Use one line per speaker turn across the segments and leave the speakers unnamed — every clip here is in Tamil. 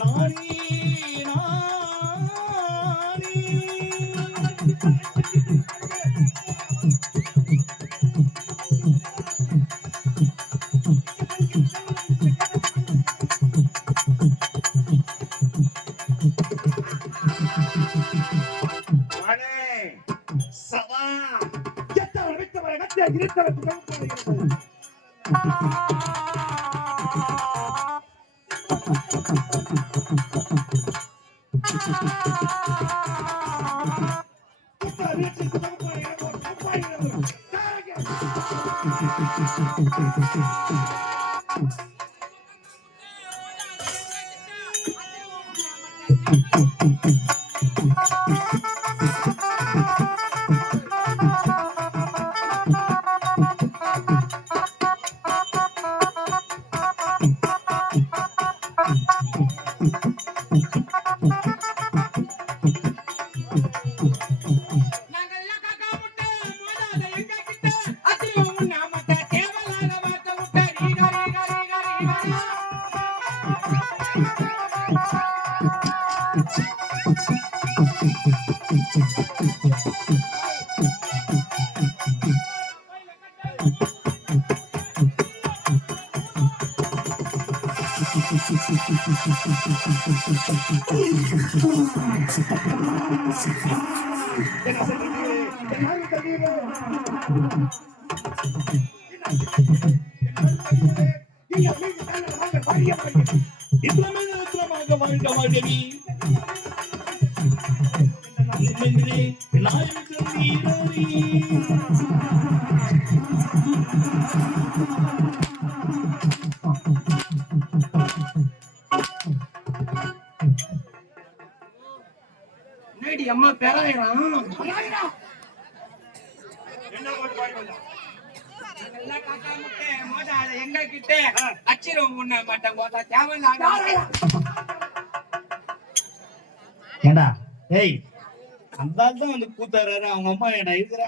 நாடி
சவா எத்தவன் கத்திய இருத்தவன் துணை
நாங்கெல்லாம்
இஸ்லாமிய உத்தரமாக வாழ்ந்த வாழ்வி
எங்க கிட்ட. அச்சிரும் உண்ணா
ஏய் அந்த ஆள் தான் வந்து கூத்தாரு அவங்க அம்மா ஏடா இருக்கிற?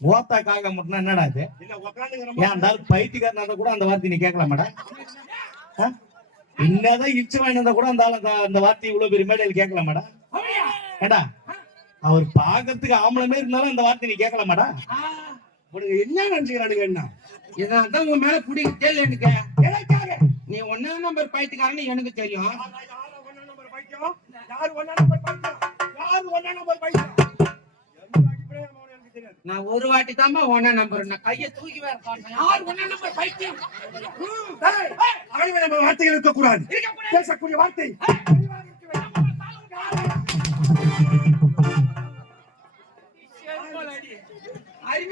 ஓத்தா காக்க முட்டினா என்னடா ஏன் அந்த பைத்தியக்காரனா கூட அந்த வார்த்தை நீ ஆ? என்னதான் இச்சு வாங்கினா கூட அந்த அந்த- வார்த்தை இவ்வளவு பெரிய மேடையில்? ஏண்டா? அவர் பாக்கிறதுக்கு ஆம்பளை மாதிரி இருந்தாலும் அந்த வார்த்தை நீ கேட்கலாமாடா?
ஆ,
உனக்கு என்ன நினைச்சுக்கிறானுங்க என்ன?
இதான் தான் உன் மேல பிடிக்க தெரியல எனக்கு.
எனக்காக
நீ ஒன்னா நம்பர் பைத்துக்காரன்னு எனக்கு தெரியும். நான் ஒரு வாட்டி தாம்மா ஒன்னா நம்பர் நான் கையை தூக்கி வேற யார் ஒன்னா நம்பர் பைத்தியம்?
வார்த்தைகள் இருக்கக்கூடாது. பேசக்கூடிய வார்த்தை.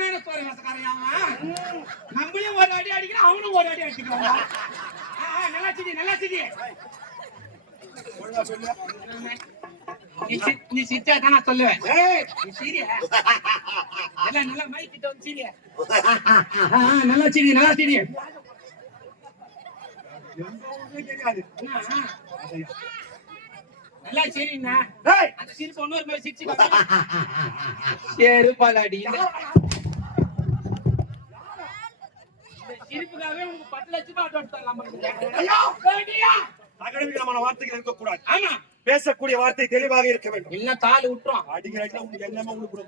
அருமையான சோறு மசக்காரன் அவன்? நம்மளையும் ஒரு அடி அடிக்கிறான் அவனும் ஒரு அடி ஆ, நல்லா சிடி நல்லா
சொல்லு.
நீ சி- நீ சிரிச்சா தான் நான் சொல்லுவேன். சிரி நல்லா மைக் கிட்ட வந்து சிரி நல்லா சிரி நல்லா சிரி. ஆ. நல்லா சரிண்ணா.
ஏய்,
அந்த சிரிப்பு இன்னொரு மாதிரி சிரிச்சு செருப்பாலாடி இந்த சிரிப்புக்காகவே உனக்கு பத்து லட்சம் ரூபாய் ஆட்டோ தரலாம்?
அகடமிகமான வார்த்தைகள் இருக்கக்கூடாது.
ஆமா.
பேசக்கூடிய வார்த்தை தெளிவாக இருக்க வேண்டும்.
இல்ல தாலு விட்டுரும்
அடிக்கிற அடியில உங்களுக்கு எல்லாமே உங்களுக்கு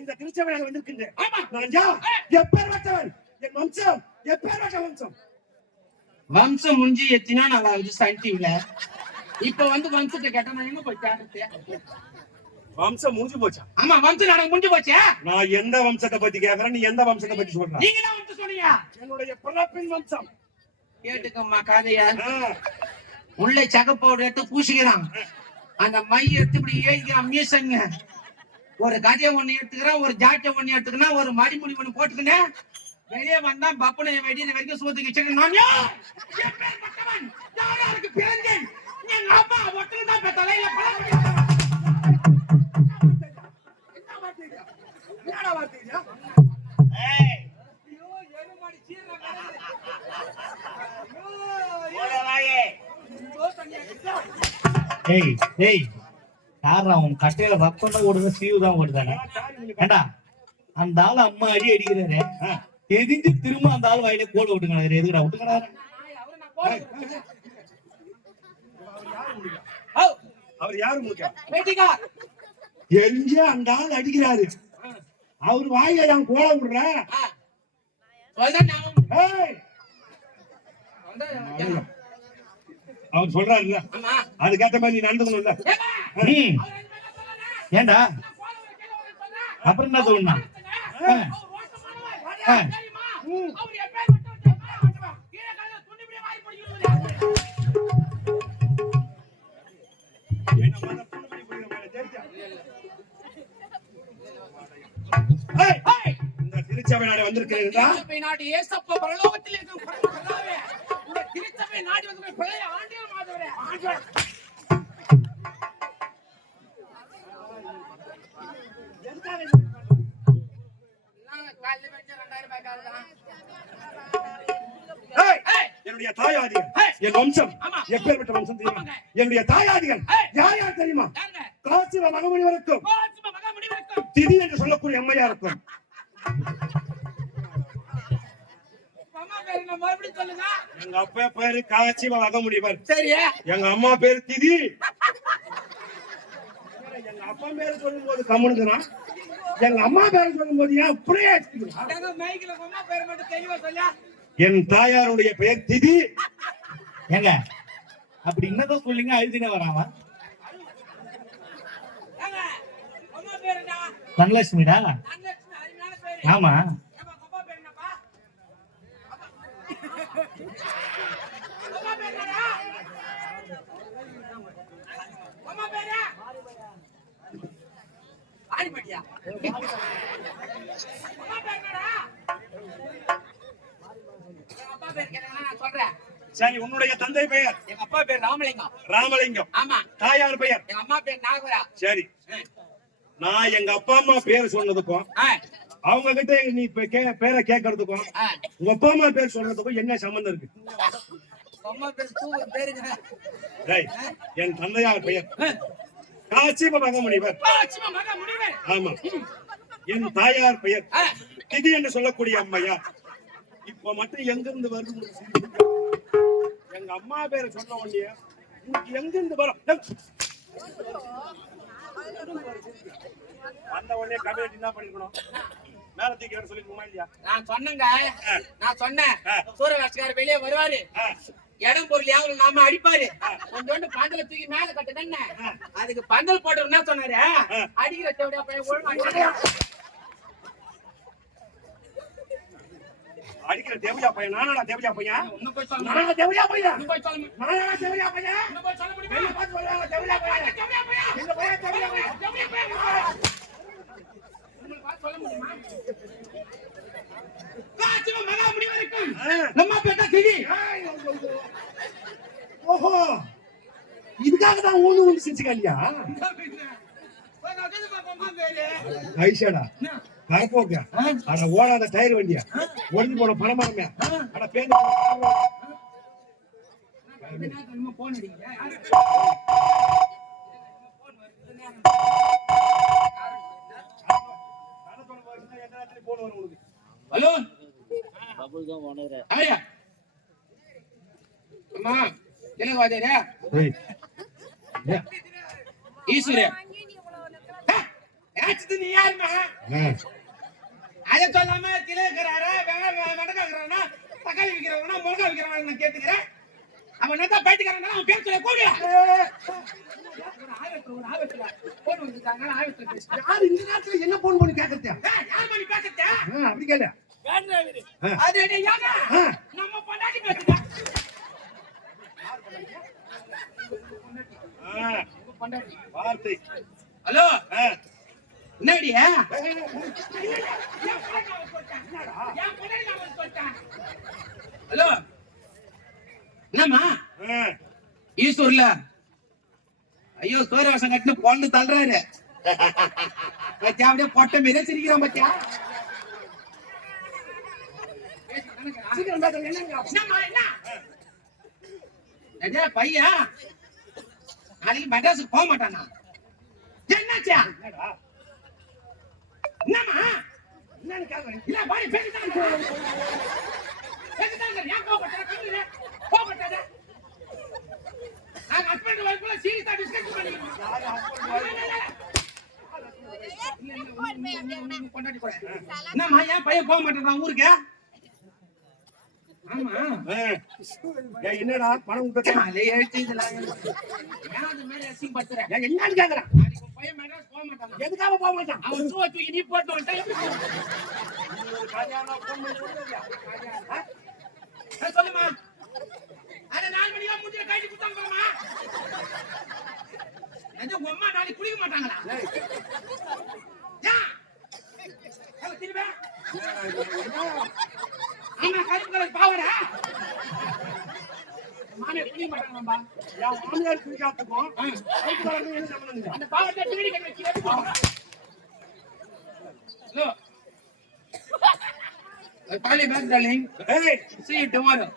இந்த திருச்சபையாக வந்திருக்கின்றேன். எப்பேர் வச்சவன். என் வம்சம் எப்பேர் வச்ச வம்சம்.
வம்சம் முடிஞ்சு எத்தினா நல்லா சன் டிவில இப்ப வந்து வம்சத்தை கேட்டா நான் எங்க போய் தேடுறது?
வம்சம் முடிஞ்சு போச்சா?
ஆமா வம்சம் நாடகம் முடிஞ்சு போச்சே?
நான் எந்த வம்சத்தை பத்தி கேக்குறேன் நீ எந்த வம்சத்தை பத்தி சொல்ற?
நீங்க தான் வம்சம் சொன்னீங்க?
என்னுடைய பிறப்பின் வம்சம்.
கேட்டுக்கம்மா கதைய. உள்ள சகப்போடு எடுத்து பூசிக்கிறான். அந்த மை எடுத்து இப்படி ஏறிக்கிறான் மீசங்க. ஒரு கதையை ஒண்ணு எடுத்துக்கிறான் ஒரு ஜாட்டை ஒண்ணு எடுத்துக்கிறான் ஒரு மடிமுடி ஒண்ணு போட்டுக்கினேன் வெளியே வந்தா பப்புனை வெடி வரைக்கும் சூத்துக்கு? யார் யாருக்கு பிறந்தேன் எங்க அப்பா ஒருத்தர் தான் இப்ப தலையில பழம்
ஏய், யாரா உன் கட்டையில தான் ஓடுது சீவு தான் ஓடுதானே ஏண்டா அந்த ஆள் அம்மா அடி அடிக்கிறாரு. தெரிஞ்சு திரும்ப அந்த ஆள் வாயில கோடு விட்டுக்கிறாரு எதுக்குடா விட்டுக்கிறாரு
அவரை
யாரு எரிஞ்சு அந்த ஆள் அடிக்கிறாரு. அவர் வாயில என் கோல விடுற. அவர் சொல்றாருல்ல அதுக்கேத்த மாதிரி நீ நடந்துக்கணும்ல.
என்ன சொல்லல
ஏண்டா? அப்புறம் என்ன சொன்னா
அவர்
திருச்சபை நாடு வந்திருக்கிறீர்களா
திருச்சபை நாடு ஏசப்பா பரலோகத்தில் இருக்கும் பரலோகமே. இந்த திருச்சபை நாடு வந்து மாதவரே. ஆண்டவர்.
ஏய், என்னுடைய தாயாதிகள். என் வம்சம்
ஆமா.
எப்பேற்பட்ட வம்சம் தெரியுமா. என்னுடைய தாயாதிகள். யார் யார் தெரியுமா? காசிவ மகமணி வரைக்கும். திதி என்று சொல்லக்கூடிய அம்மையா இருக்கும்
அம்மா பேரு என்ன? மறுபடியும் சொல்லுங்க.
எங்க அப்பா பேரு காசிவ மகமுனிவர்
சரி
எங்க அம்மா பேரு திதி. எங்க அப்பா பேரு சொல்லும் போது கம்முனுக்குனா எங்க அம்மா பேரு சொல்லும் போது ஏன் அப்படியே அடிச்சுக்கிறா?
அடங்க மைக்ல அம்மா பேர் மட்டும் தெளிவா சொல்லியா?
என் தாயாருடைய பெயர் திதி.
ஏங்க அப்படி என்னதான் சொல்லிங்க அழுதினே வராம.
ஏங்க அம்மா பேர் என்ன?
தனலட்சுமிடா? ஆமா.
ஏப்பா, அப்பா பேர் என்னப்பா அப்பா. அம்மா பேர் என்னடா அம்மா பேரு ஆடிப்பட்டியா அம்மா பேர் என்னடா எங்க அப்பா பேர் கேட்டா நான் சொல்றேன்
சரி உன்னுடைய தந்தை பெயர்?
எங்க அப்பா பேர் ராமலிங்கம்.
ராமலிங்கம்
ஆமா.
தாயார் பெயர்?
எங்க அம்மா பேர் நாகவரா.
சரி. நான் எங்க அப்பா அம்மா பேர் சொன்னதுக்கும் அவங்க கிட்ட நீ பேரை கேட்கறதுக்கும்
ஆ.
உங்க அப்பா அம்மா பேர் சொல்றதுக்கும் என்ன சம்பந்தம் இருக்கு? என் தந்தையார் பெயர். காசிப மகமுனிவர். ஆமா. என் தாயார் பெயர். திதி என்று சொல்லக்கூடிய அம்மையார் இப்ப மட்டும் எங்க இருந்து வருது எங்க அம்மா பேரை சொன்ன உடனே உங்களுக்கு எங்க இருந்து வரும் வந்த உடனே கதையை என்ன பண்ணிருக்கணும்? மேல தூக்கி சொல்லிருக்குமா இல்லையா?
நான் சொன்னேங்க. நான் சொன்னேன்.
ஆ.
சூரவாட்சிக்கார வெளியே வருவாரு. இடம் பொருள் யாவும் நாம அடிப்பாரு. கொஞ்சோண்டு பந்தல தூக்கி மேல கட்டுதானே அதுக்கு பந்தல் போட்டு என்ன சொன்னாரு? அடிக்கிற தேவையா பையன் ஒழுங்கா.
அடிக்கிற தேவையா பையன் நானா தேவையா பையன்.
இன்னும் போய் சொல்ல
நானா தேவையா பையன்.
இன்னும் போய் சொல்ல?
நானா தேவையா பையன்.
இன்னும் போய் சொல்ல முடியுமா?
தேவையா பையன்.
தேவையா பையன்.
தேவையா பையன்
தேவையா பையன்? மகா. நம்ம பேட்டா கிழி
ஓஹோ. இதுக்காக தான் ஊந்து ஊந்து செஞ்சுக்கலையா ஐஷாடா கரப்போக்க அட ஓடாத டயர் வண்டியா? ஒடிஞ்சு போன பணமரமே அட பேருந்து
போன் அடிக்கிறேன் அம்மா என்ன வாஜாரியா ஈஸ்வரே. ஏச்சு நீ யாருமா அதை சொல்லாம திலேக்கறாரா வெங்காயம் வெண்டக்காய்க்கிறானா தக்காளி விற்கிறவனா மிளகா விற்கிறவனா நான் கேட்டுக்கிறேன். அவன் என்ன பேட்டிக்கிறான் அவன் பேர் சொல்ல கூடியா
யார் இந்த நேரத்துல என்ன போன் பண்ணி கேக்குறதா?
யார் பண்ணி பேசுறதே?
அப்படி கேளு.
அது. நம்ம பொண்டாட்டி பேசுறா
வார்த்தை.
ஹலோ.
ஆ,
என்னடி?
ஏய்,
ஹலோ. என்னம்மா? ஈஸ்வர்ல ஐயோ சூரியவாசம் கட்டின பொண்ணு தள்ளுறாரு. பத்தியா அப்படியே பொட்டை மாரியே சிரிக்கிறான்? அடே, பையன் நாளைக்கு மெட்ராஸுக்கு போக மாட்டானா? என்னாச்சா? என்னம்மா?
என்னன்னு கேக்குறேன்.
இல்ல பாடி பேசிட்டாங்க பேசிட்டாங்க ஏன் கோபப்பட்ட நாங்க ஹஸ்பண்ட் ஒய்ஃப்ல சீரியஸா டிஸ்கஸ் கூட. என்னம்மா ஏன் பையன் போக மாட்டேங்கிறான் ஊருக்கு?
என்னடா பணம் என்னன்னு கேக்குறேன்
நாளைக்கு உன் பையன் மெட்ராஸ் போக மாட்டானா?
எதுக்காக போக மாட்டான்?
அவன் அ தூக்கி நீ போட்டு எப்படி அட, நாலு குத்தாங்க பாரும்மா. எது, உங்க அம்மா நாளைக்கு குளிக்க மாட்டாங்களா? திரும்ப? ஆமா, கருப்பு கலர் பாவாடை. மாமியார் குளிக்க மாட்டாங்களாம்பா.
என் மாமியார் என்ன சம்பந்தம்
அந்த பாவத்தை திருடி கட்டி வச்சு? Hello. I'll call you back, darling.
ஏய்
See you tomorrow.